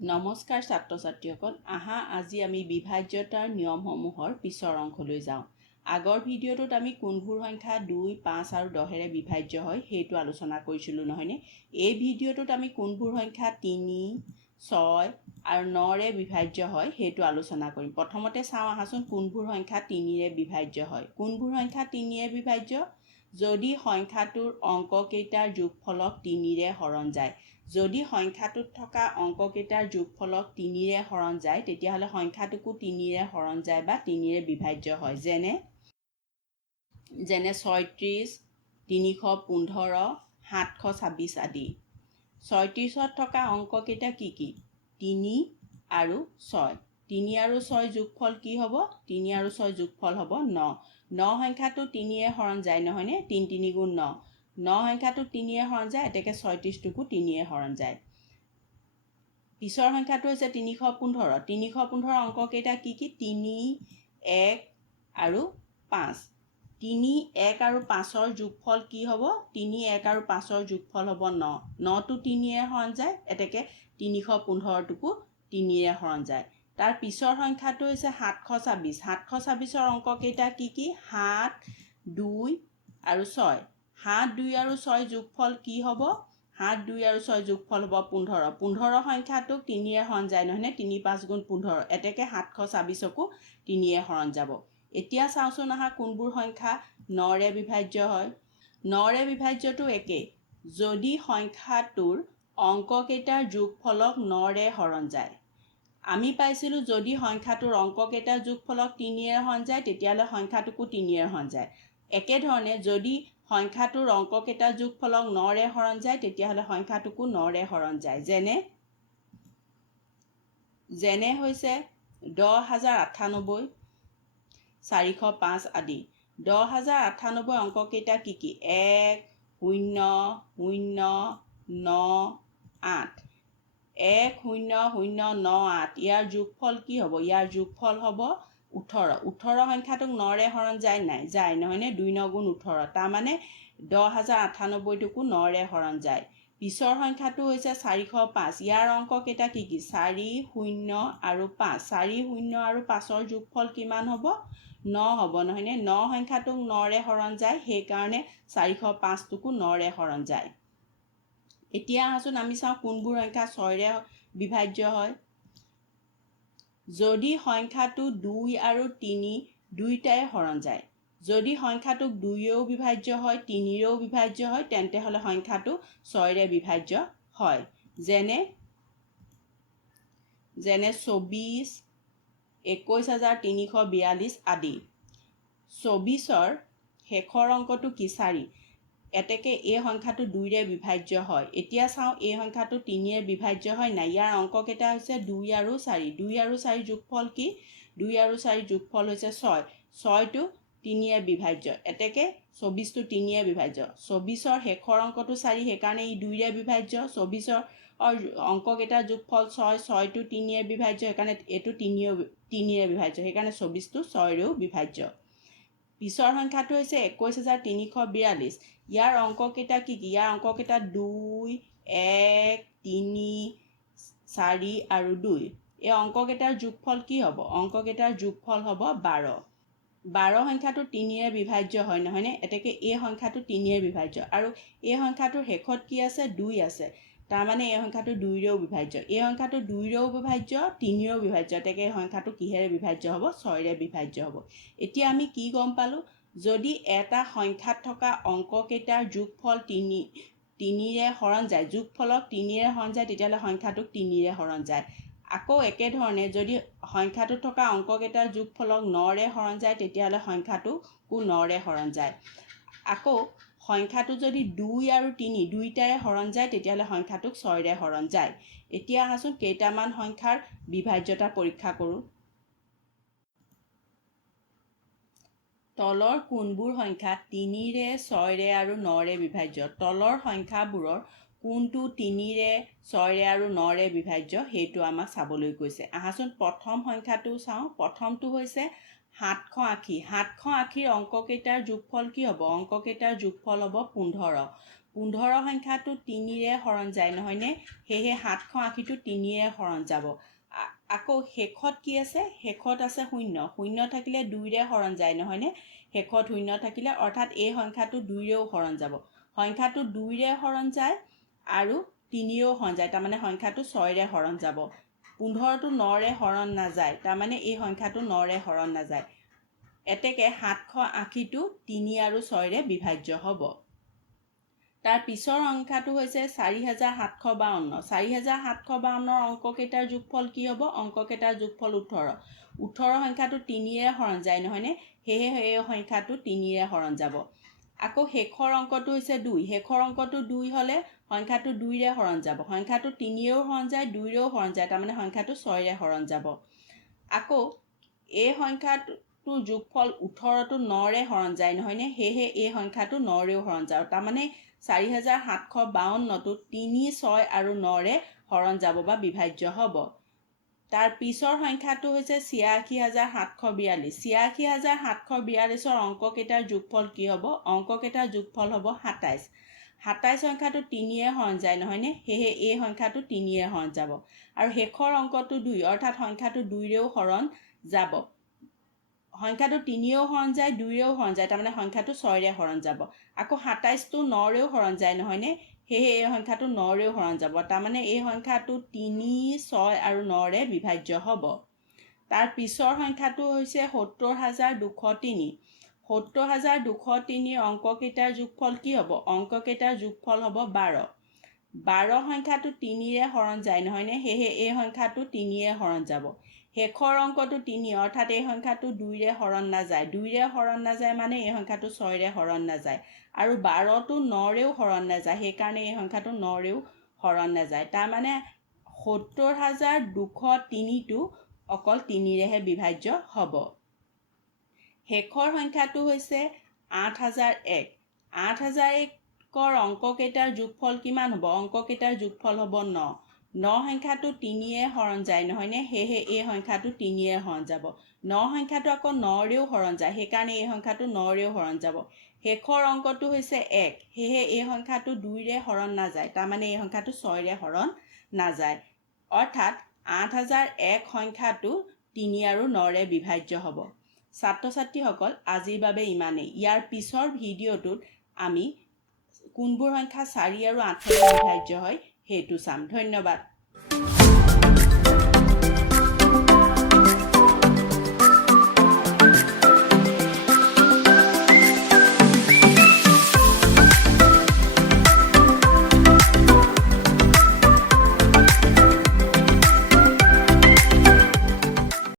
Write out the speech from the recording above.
নমস্কাৰ ছাত্ৰ ছাত্ৰীসকল, আহা আজি আমি বিভাজ্যতাৰ নিয়মসমূহৰ পিছৰ অংশলৈ যাওঁ। আগৰ ভিডিঅ'টোত আমি কোনবোৰ সংখ্যা 2, 5 আৰু 10ৰে বিভাজ্য হয় সেইটো আলোচনা কৰিছিলোঁ নহয়নে? এই ভিডিঅ'টোত আমি কোনবোৰ সংখ্যা 3, 6 আৰু 9ৰে বিভাজ্য হয় সেইটো আলোচনা কৰিম। প্ৰথমতে চাওঁ আহাচোন কোনবোৰ সংখ্যা 3ৰে বিভাজ্য হয়। কোনবোৰ সংখ্যা 3ৰে বিভাজ্য? যদি সংখ্যাটোৰ অংককেইটাৰ যোগফলক 3ৰে হৰণ যায়। যদি সংখ্যাটোত থকা অংককেইটাৰ যোগফলক 3ৰে হৰণ যায় তেতিয়াহ'লে সংখ্যাটোকো 3ৰে হৰণ যায় বা 3ৰে বিভাজ্য হয়। যেনে 36, 315, 726 আদি। 36ত থকা অংককেইটা কি কি? 3 আৰু 6। 3 আৰু 6 যোগফল কি হ'ব? 3 আৰু 6 যোগফল হ'ব 9। 9 সংখ্যাটো 3ৰে হৰণ যায় নহয়নে? 3 3 গুণ 9। 9 সংখ্যাটো 3ৰে হৰণ যায়, এতেকে 36টোকো 3ৰে হৰণ যায়। পিছৰ সংখ্যাটো হৈছে 315। 315 অংককেইটা কি কি? 3, 1 আৰু 5। 3, 1 আৰু 5ৰ যোগফল কি হ'ব? 3, 1 আৰু 5ৰ যোগফল হ'ব 9। 9টো 3ৰে হৰণ যায়, এতেকে 315টোকো 3ৰে হৰণ যায়। তাৰ পিছৰ সংখ্যাটো হৈছে 726। 726ৰ অংককেইটা কি কি? 7, 2 আৰু 6। 7, 2 আৰু 6 যোগফল কি হ'ব? 7, 2 আৰু 6 যোগফল হ'ব 15। 15 সংখ্যাটোক 3ৰে হৰণ যায় নহয়নে? 3, 5 গুণ 15। এতেকে 726কো 3ৰে হৰণ যাব। এতিয়া চাওঁচোন আহা কোনবোৰ সংখ্যা 9ৰে বিভাজ্য হয়। 9ৰে বিভাজ্যটো একেই। যদি সংখ্যাটোৰ অংককেইটাৰ যোগফলক 9ৰে হৰণ যায়। আমি পাইছিলোঁ যদি সংখ্যাটোৰ অংককেইটাৰ যোগফলক 3ৰে হৰণ যায় তেতিয়াহ'লে সংখ্যাটোকো 3ৰে হৰণ যায়। একেধৰণে যদি সংখ্যাটোৰ অংককেইটাৰ যোগফলক 9ৰে হৰণ যায় তেতিয়াহ'লে সংখ্যাটোকো 9ৰে হৰণ যায়। যেনে হৈছে 10,098, 405 আদি। 10,098 অংককেইটা কি কি? 1, 0, 0, 9, 8। 1, 0, 0, 9, 8 ইয়াৰ যোগফল কি হ'ব? ইয়াৰ যোগফল হ'ব 18। 18 সংখ্যাটোক 9ৰে হৰণ যায় নাই? যায় নহয়নে? 2 9 গুণ 18। তাৰমানে 10,098টোকো 9ৰে হৰণ যায়। পিছৰ সংখ্যাটো হৈছে 405। ইয়াৰ অংককেইটা কি কি? 4, 0 আৰু 5। 4, 0 আৰু 5ৰ যোগফল কিমান হ'ব? 9 হ'ব নহয়নে? 9 সংখ্যাটোক 9ৰে হৰণ যায়, সেইকাৰণে 405টোকো 9ৰে হৰণ যায়। এতিয়া আহাচোন আমি চাওঁ কোনবোৰ সংখ্যা 6ৰে বিভাজ্য হয়। যদি সংখ্যাটো 2 আৰু 3 দুইটাই হৰণ যায়। যদি সংখ্যাটোক 2ৰেও বিভাজ্য হয়, 3ৰেও বিভাজ্য হয়, তেন্তে হ'লে সংখ্যাটো 6ৰে বিভাজ্য হয়। যেনে 24, 21,342 আদি। 24ৰ শেষৰ অংকটো কি? 4। এতেকে এই সংখ্যাটো 2ৰে বিভাজ্য হয়। এতিয়া চাওঁ এই সংখ্যাটো 3ৰে বিভাজ্য হয় নাই? ইয়াৰ অংককেইটা হৈছে 2 আৰু 4। 2 আৰু 4 যোগফল কি? 2 আৰু 4 যোগফল হৈছে 6। 6টো 3ৰে বিভাজ্য, এতেকে 24টো 3ৰে বিভাজ্য। 24ৰ শেষৰ অংকটো 4, সেইকাৰণে ই 2ৰে বিভাজ্য। 24ৰ অংককেইটাৰ যোগফল 6, 6টো 3ৰে বিভাজ্য, সেইকাৰণে এইটো 3ৰে বিভাজ্য, সেইকাৰণে 24টো 6ৰেও বিভাজ্য। পিছৰ সংখ্যাটো হৈছে 21,342। ইয়াৰ অংককেইটা কি কি? ইয়াৰ অংককেইটা 2, 1, 3, 4 আৰু 2। এই অংককেইটাৰ যোগফল কি হ'ব? অংককেইটাৰ যোগফল হ'ব 12। 12 সংখ্যাটো 3ৰে বিভাজ্য হয় নহয়নে? এতেকে এই সংখ্যাটো 3ৰে বিভাজ্য আৰু এই সংখ্যাটোৰ শেষত কি আছে? 2 আছে। তাৰমানে এই সংখ্যাটো 2ৰেও বিভাজ্য। এই সংখ্যাটো 2ৰেও বিভাজ্য, 3ৰেও বিভাজ্য, এতেকে এই সংখ্যাটো কিহেৰে বিভাজ্য হ'ব? 6ৰে বিভাজ্য হ'ব। এতিয়া আমি কি গম পালোঁ? যদি এটা সংখ্যাত থকা অংককেইটাৰ যোগফল 3ৰে হৰণ যায়, যোগফলক 3ৰে হৰণ যায়, তেতিয়াহ'লে সংখ্যাটোক 3ৰে হৰণ যায়। আকৌ একেধৰণে যদি সংখ্যাটোত থকা অংককেইটাৰ যোগফলক 9ৰে হৰণ যায় তেতিয়াহ'লে সংখ্যাটোকো 9ৰে হৰণ যায়। আকৌ সংখ্যাটো যদি 2 আৰু 3 দুইটাৰে হৰণ যায় তেতিয়াহ'লে সংখ্যাটোক 6ৰে হৰণ যায়। এতিয়া আহাচোন কেইটামান সংখ্যাৰ বিভাজ্যতা পৰীক্ষা কৰোঁ। তলৰ কোনবোৰ সংখ্যা 3ৰে, 6ৰে আৰু 9ৰে বিভাজ্য? তলৰ সংখ্যাবোৰৰ কোনটো 3ৰে, 6ৰে আৰু 9ৰে বিভাজ্য সেইটো আমাক চাবলৈ কৈছে। আহাচোন প্ৰথম সংখ্যাটো চাওঁ। প্ৰথমটো হৈছে 780। 780ৰ অংককেইটাৰ যোগফল কি হ'ব? অংককেইটাৰ যোগফল হ'ব 15। 15 সংখ্যাটো 3ৰে হৰণ যায় নহয়নে হেহে 780টো 3ৰে হৰণ যাব আকৌ শেষত কি আছে শেষত আছে 0 0 থাকিলে 2ৰে হৰণ যায় নহয়নে শেষত 0 থাকিলে অৰ্থাৎ এই সংখ্যাটো 2ৰেও হৰণ যাব সংখ্যাটো 2ৰে হৰণ যায় আৰু 3ৰেও হৰণ যায় তাৰ মানে সংখ্যাটো 6ৰে হৰণ যাব 15টো 9ৰে হৰণ নাযায় তাৰ মানে এই সংখ্যাটো 9ৰে হৰণ নাযায় এতেকে 780টো 3 আৰু 6ৰে বিভাজ্য হ'ব তাৰ পিছৰ সংখ্যাটো হৈছে 4752 4752 অংককেইটাৰ যোগফল কি হ'ব অংককেইটাৰ যোগফল 18 18 সংখ্যাটো 3ৰে হৰণ যায় নহয়নে হেহে এই সংখ্যাটো 3ৰে হৰণ যাব আকৌ শেষৰ অংকটো হৈছে 2 শেষৰ অংকটো 2 হলে সংখ্যাটো 2ৰে হৰণ যাব সংখ্যাটো 3ৰেও হৰণ যায় 2ৰেও হৰণ যায় তাৰ মানে সংখ্যাটো 6ৰে হৰণ যাব আকৌ এই সংখ্যাটো যোগফল 18টো 9ৰে হৰণ যায় নহয়নে হেহে এই সংখ্যাটো 9ৰেও হৰণ যাব তাৰ মানে 4752টো 3 6 আৰু 9ৰে হৰণ যাব বা বিভাজ্য হ'ব তাৰ পিছৰ সংখ্যাটো হৈছে 86742 86742 অংককেইটাৰ যোগফল কি হ'ব অংককেইটাৰ যোগফল হ'ব 27 27 সংখ্যাটো 3ৰে হৰণ যায় নহয়নে হেহে এই সংখ্যাটো 3ৰে হৰণ যাব আৰু শেষৰ অংকটো 2 অৰ্থাৎ সংখ্যাটো 2ৰেও হৰণ যাব সংখ্যাটো 3ৰেও হৰণ যায় 2ৰেও হৰণ যায় তাৰ মানে সংখ্যাটো 6ৰে হৰণ যাব আকৌ 27টো 9ৰেও হৰণ যায় নহয়নে হেহে এই সংখ্যাটো 9ৰেও হৰণ যাব তাৰ মানে এই সংখ্যাটো 3 6 আৰু 9ৰে বিভাজ্য হ'ব তাৰ পিছৰ সংখ্যাটো হৈছে 70203 70203 অংককেইটাৰ যোগফল কি হ'ব অংককেইটাৰ যোগফল হ'ব 12 12 সংখ্যাটো 3ৰে হৰণ যায় নহয়নে হেহে এই সংখ্যাটো 3ৰে হৰণ যাব শেষৰ অংকটো 3 অৰ্থাৎ এই সংখ্যাটো 2ৰে হৰণ নাযায় 2ৰে হৰণ নাযায় মানে এই সংখ্যাটো 6ৰে হৰণ নাযায় আৰু 12টো 9ৰেও হৰণ নাযায় সেইকাৰণে এই সংখ্যাটো 9ৰেও হৰণ নাযায় তাৰ মানে 70203টো অকল 3ৰেহে বিভাজ্য হ'ব শেষৰ সংখ্যাটো হৈছে 8001 8001ৰ অংককেইটাৰ যোগফল কিমান হ'ব অংককেইটাৰ যোগফল হ'ব 9 9 সংখ্যাটো 3ৰে হৰণ যায় নহয়নে হেহে এই সংখ্যাটো 3ৰে হৰণ যাব 9 সংখ্যাটো আকৌ 9ৰেও হৰণ যায় সেইকাৰণে এই সংখ্যাটো 9ৰেও হৰণ যাব শেষৰ অংকটো হৈছে 1 হেহে এই সংখ্যাটো 2ৰে হৰণ নাযায় তাৰ মানে এই সংখ্যাটো 6ৰে হৰণ নাযায় অৰ্থাৎ 8001 সংখ্যাটো 3 আৰু 9ৰে বিভাজ্য হ'ব ছাত্ৰ ছাত্ৰীসকল আজিৰ বাবে ইমানেই ইয়াৰ পিছৰ ভিডিঅ'টোত আমি কোনবোৰ সংখ্যা 4 আৰু 8ৰে বিভাজ্য হয় সেইটো চাম ধন্যবাদ